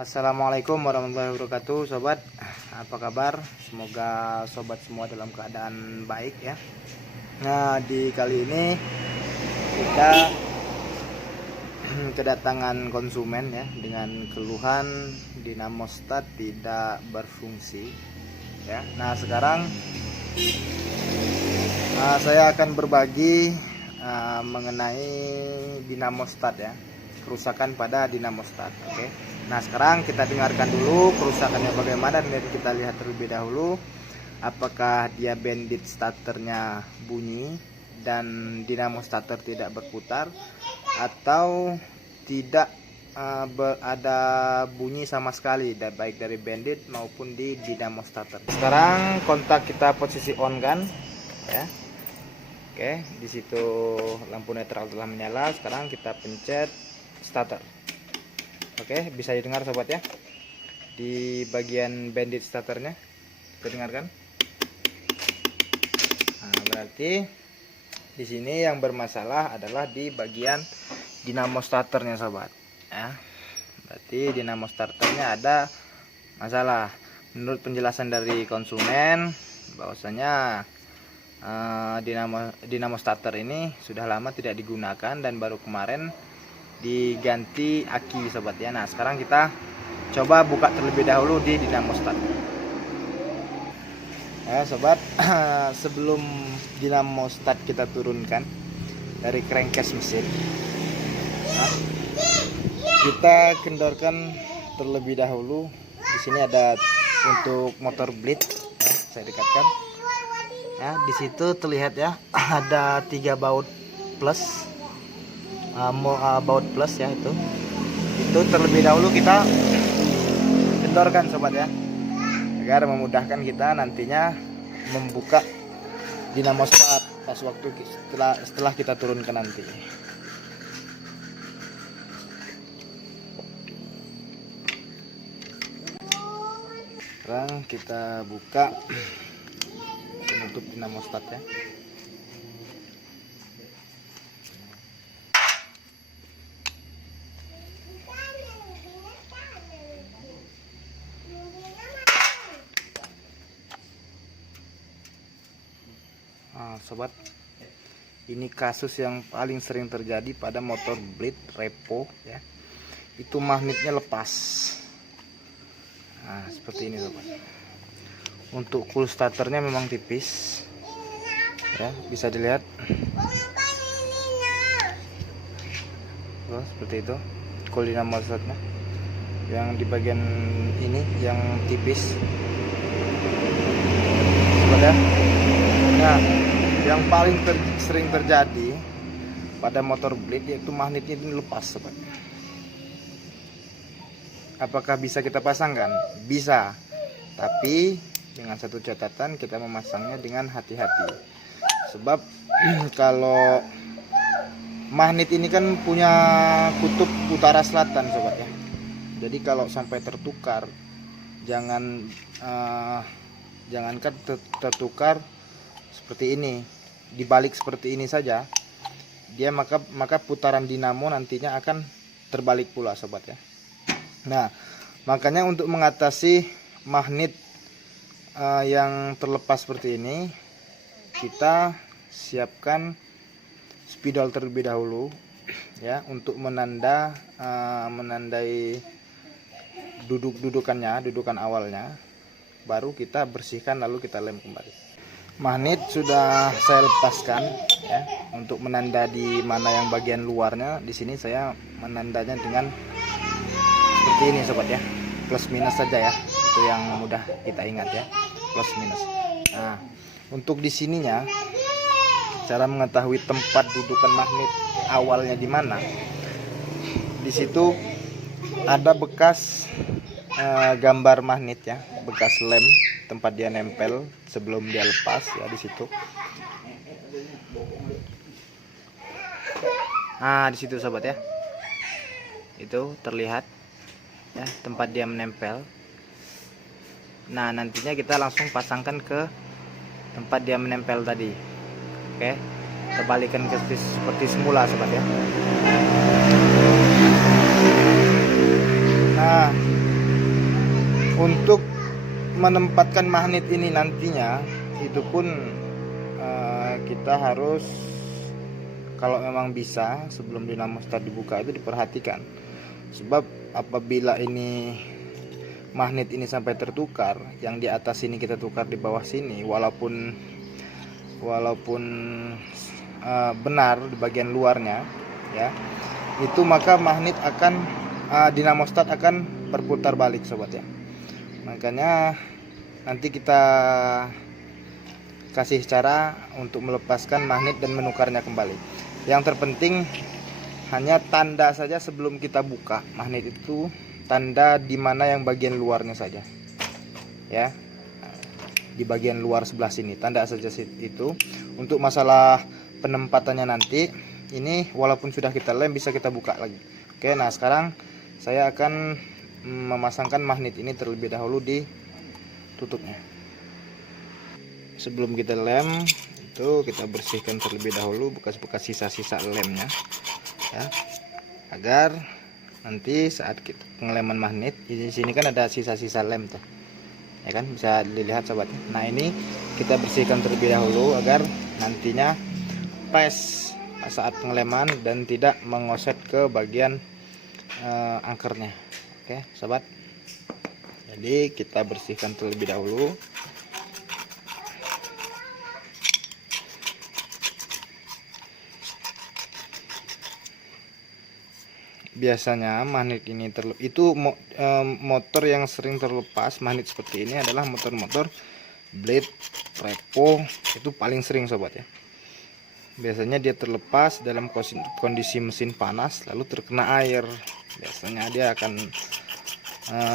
Assalamualaikum warahmatullahi wabarakatuh, sobat. Apa kabar? Semoga sobat semua dalam keadaan baik ya. Nah, di kali ini kita kedatangan konsumen ya dengan keluhan dinamostat tidak berfungsi ya. Nah, sekarang saya akan berbagi mengenai dinamostat ya, kerusakan pada dinamostat. Oke. Nah, sekarang kita dengarkan dulu kerusakannya bagaimana, dan kita lihat terlebih dahulu apakah dia bandit starternya bunyi dan dinamo starter tidak berputar, atau tidak ada bunyi sama sekali, baik dari bandit maupun di dinamo starter. Sekarang kontak kita posisi on kan ya. Oke, di situ lampu netral telah menyala. Sekarang kita pencet starter. Oke, bisa didengar sobat ya. Di bagian bandit starternya kita dengarkan. Nah, berarti di sini yang bermasalah adalah di bagian dinamo starternya sobat ya. Berarti dinamo starternya ada masalah. Menurut penjelasan dari konsumen bahwasanya dinamo starter ini sudah lama tidak digunakan dan baru kemarin diganti aki sobat ya. Nah, sekarang kita coba buka terlebih dahulu di dinamo starter ya sobat. Sebelum dinamo start kita turunkan dari crankcase mesin, nah, kita kendorkan terlebih dahulu. Di sini ada untuk motor bleed ya, saya dekatkan ya. Di situ terlihat ya ada 3 baut plus, baut plus ya. Itu terlebih dahulu kita kendorkan sobat ya, agar memudahkan kita nantinya membuka dinamo start pas waktu setelah kita turunkan nanti. Sekarang kita buka penutup dinamo start ya. Sobat, ini kasus yang paling sering terjadi pada motor bleed repo ya. Itu magnetnya lepas. Nah, seperti ini sobat. Untuk cool starternya memang tipis ya, bisa dilihat. Seperti itu cool dinamo starternya. Yang di bagian ini yang tipis sobat ya. Nah, yang paling sering terjadi pada motor bleed yaitu magnetnya ini lepas sobat. Apakah bisa kita pasangkan? Bisa, tapi dengan satu catatan, kita memasangnya dengan hati-hati. Sebab kalau magnet ini kan punya kutub utara selatan sobat ya. Jadi kalau sampai tertukar, jangankan tertukar seperti ini, dibalik seperti ini saja, dia maka putaran dinamo nantinya akan terbalik pula sobat ya. Nah, makanya untuk mengatasi magnet yang terlepas seperti ini, kita siapkan spidol terlebih dahulu ya, untuk menandai dudukan awalnya. Baru kita bersihkan, lalu kita lem kembali. Magnet sudah saya lepaskan ya, untuk menanda di mana yang bagian luarnya. Di sini saya menandanya dengan seperti ini sobat ya, plus minus saja ya, itu yang mudah kita ingat ya, plus minus. Nah, untuk di sininya cara mengetahui tempat dudukan magnet awalnya di mana. Di situ ada bekas gambar magnet ya, bekas lem tempat dia nempel sebelum dia lepas ya, di situ. Nah, di situ sobat ya, itu terlihat ya tempat dia menempel. Nah, nantinya kita langsung pasangkan ke tempat dia menempel tadi. Oke, kita balikan seperti semula sobat ya. Nah, Untuk menempatkan magnet ini nantinya itu pun kita harus, kalau memang bisa, sebelum dinamo start dibuka itu diperhatikan, sebab apabila ini magnet ini sampai tertukar, yang di atas ini kita tukar di bawah sini, walaupun benar di bagian luarnya ya, itu maka magnet akan dinamo start akan berputar balik sobat ya. Makanya nanti kita kasih cara untuk melepaskan magnet dan menukarnya kembali. Yang terpenting hanya tanda saja sebelum kita buka magnet itu, tanda di mana yang bagian luarnya saja ya, di bagian luar sebelah sini, tanda saja itu. Untuk masalah penempatannya nanti ini walaupun sudah kita lem bisa kita buka lagi. Oke, nah sekarang saya akan memasangkan magnet ini terlebih dahulu di tutupnya. Sebelum kita lem itu kita bersihkan terlebih dahulu bekas-bekas sisa-sisa lemnya ya, agar nanti saat kita pengeleman magnet di sini kan ada sisa-sisa lem tuh ya kan, bisa dilihat sobat. Nah ini kita bersihkan terlebih dahulu agar nantinya pas saat pengeleman dan tidak mengoset ke bagian angkernya. Oke sobat, jadi kita bersihkan terlebih dahulu. Biasanya magnet ini motor yang sering terlepas magnet seperti ini adalah motor-motor blade repo, itu paling sering sobat ya. Biasanya dia terlepas dalam kondisi mesin panas lalu terkena air, biasanya dia akan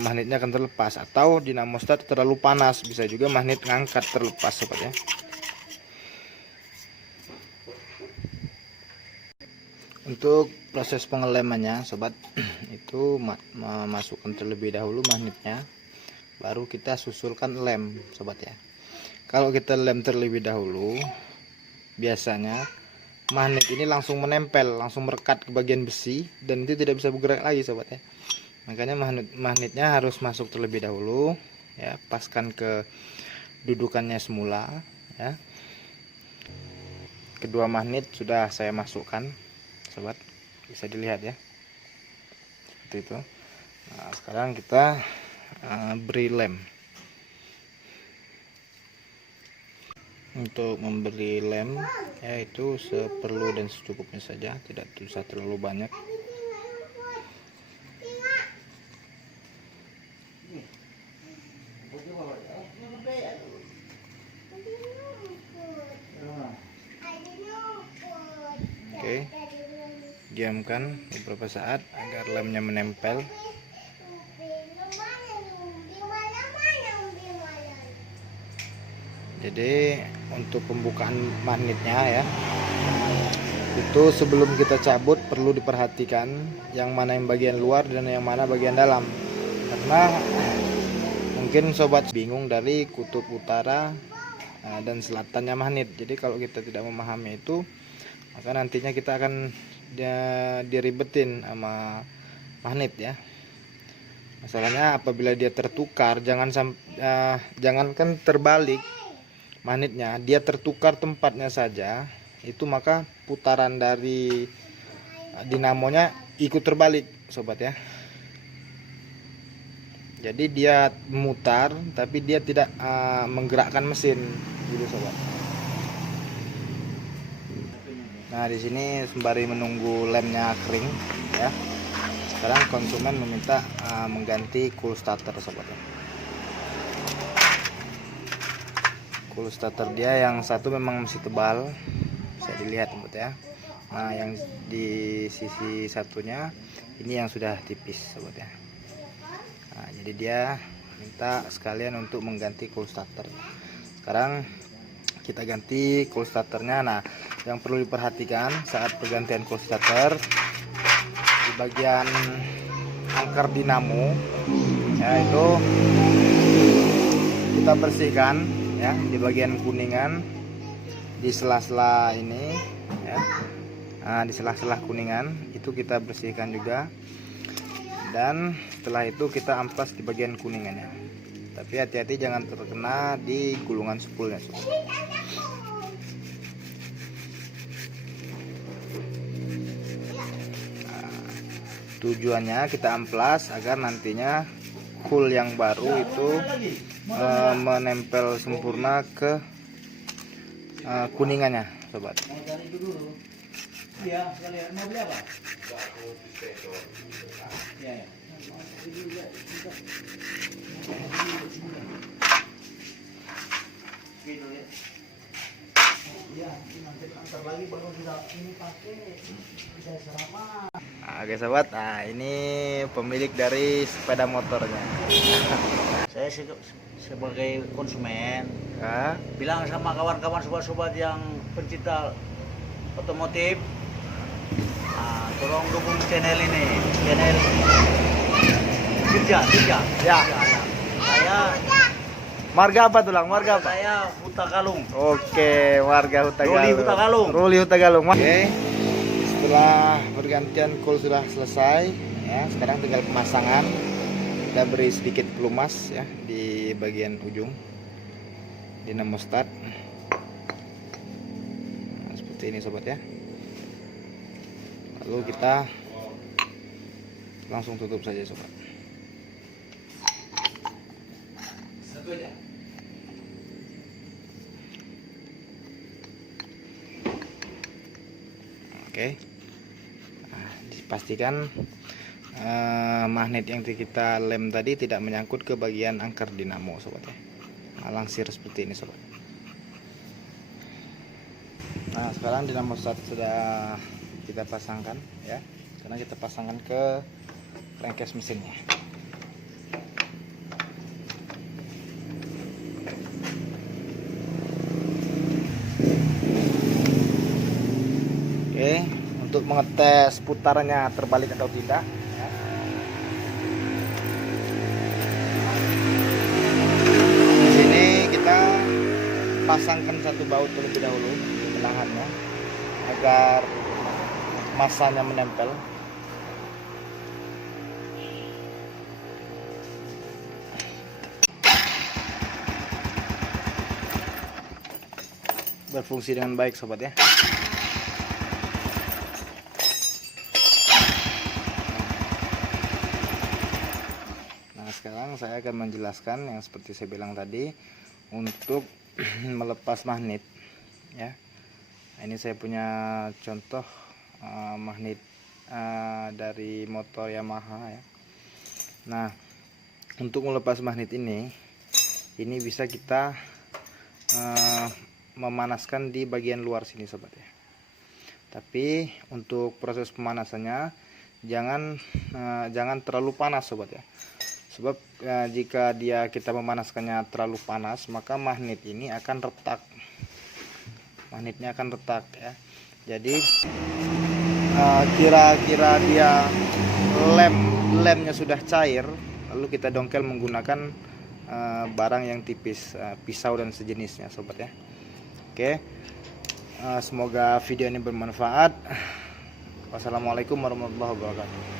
magnetnya akan terlepas, atau dinamo start terlalu panas, bisa juga magnet ngangkat terlepas sobat ya. Untuk proses pengelemannya sobat itu masukkan terlebih dahulu magnetnya, baru kita susulkan lem sobat ya. Kalau kita lem terlebih dahulu biasanya magnet ini langsung menempel, langsung merekat ke bagian besi dan itu tidak bisa bergerak lagi sobat ya. Makanya magnetnya harus masuk terlebih dahulu ya, paskan ke dudukannya semula ya. Kedua magnet sudah saya masukkan sobat, bisa dilihat ya seperti itu. Nah sekarang kita beri lem. Untuk memberi lem yaitu seperlu dan secukupnya saja, tidak usah terlalu banyak. Oke, diamkan beberapa saat agar lemnya menempel. Jadi untuk pembukaan magnetnya ya, itu sebelum kita cabut perlu diperhatikan yang mana yang bagian luar dan yang mana bagian dalam, karena mungkin sobat bingung dari kutub utara dan selatannya magnet. Jadi kalau kita tidak memahami itu, maka nantinya kita akan diribetin sama magnet ya. Masalahnya apabila dia tertukar, jangankan terbalik magnetnya, dia tertukar tempatnya saja, itu maka putaran dari dinamonya ikut terbalik sobat ya. Jadi dia memutar tapi dia tidak menggerakkan mesin gitu sobat. Nah di sini sembari menunggu lemnya kering ya, sekarang konsumen meminta mengganti cool starter sobat ya. Cool starter dia yang satu memang masih tebal, bisa dilihat sobat ya. Nah yang di sisi satunya ini yang sudah tipis sobat ya. Nah jadi dia minta sekalian untuk mengganti cool starter. Sekarang kita ganti cool starternya. Nah yang perlu diperhatikan saat pergantian cool starter, di bagian angker dinamo ya, itu kita bersihkan ya, di bagian kuningan, di sela-sela ini ya. Nah di sela-sela kuningan itu kita bersihkan juga, dan setelah itu kita amplas di bagian kuningannya. Tapi hati-hati jangan terkena di gulungan spoolnya sobat. Tujuannya kita amplas agar nantinya cool yang baru itu menempel sempurna ke kuningannya sobat. Oke sobat, nah ini pemilik dari sepeda motornya. Saya sebagai konsumen bilang sama kawan-kawan sobat-sobat yang pencinta otomotif, tolong dukung channel ini, channel Tirja. Ya. Saya Marga apa tuh lang? Marga apa? Saya Huta Galung. Oke, warga Huta Galung. Ruli Huta Galung. Ruli Huta Galung. Oke. Setelah pergantian cool sudah selesai, ya, sekarang tinggal pemasangan. Kita beri sedikit pelumas ya di bagian ujung dinamo start. Nah, seperti ini sobat ya. Lalu kita langsung tutup saja sobat. Oke. Nah, dipastikan magnet yang kita lem tadi tidak menyangkut ke bagian angker dinamo sobat ya. Langsir seperti ini sobat. Nah, sekarang dinamo start sudah kita pasangkan ya. Karena kita pasangkan ke crankcase mesinnya. Oke, untuk mengetes putarannya terbalik atau tidak ya. Di sini kita pasangkan satu baut terlebih dahulu di belahannya agar masanya menempel. Berfungsi dengan baik sobat ya. Sekarang saya akan menjelaskan yang seperti saya bilang tadi untuk melepas magnet ya. Ini saya punya contoh magnet dari motor Yamaha ya. Nah, untuk melepas magnet ini bisa kita memanaskan di bagian luar sini sobat ya. Tapi untuk proses pemanasannya jangan terlalu panas sobat ya. Sebab jika kita memanaskannya terlalu panas, maka magnet ini akan retak. Magnetnya akan retak ya. Jadi kira-kira dia lemnya sudah cair, lalu kita dongkel menggunakan barang yang tipis, pisau dan sejenisnya sobat ya. Oke. Semoga video ini bermanfaat. Wassalamualaikum warahmatullahi wabarakatuh.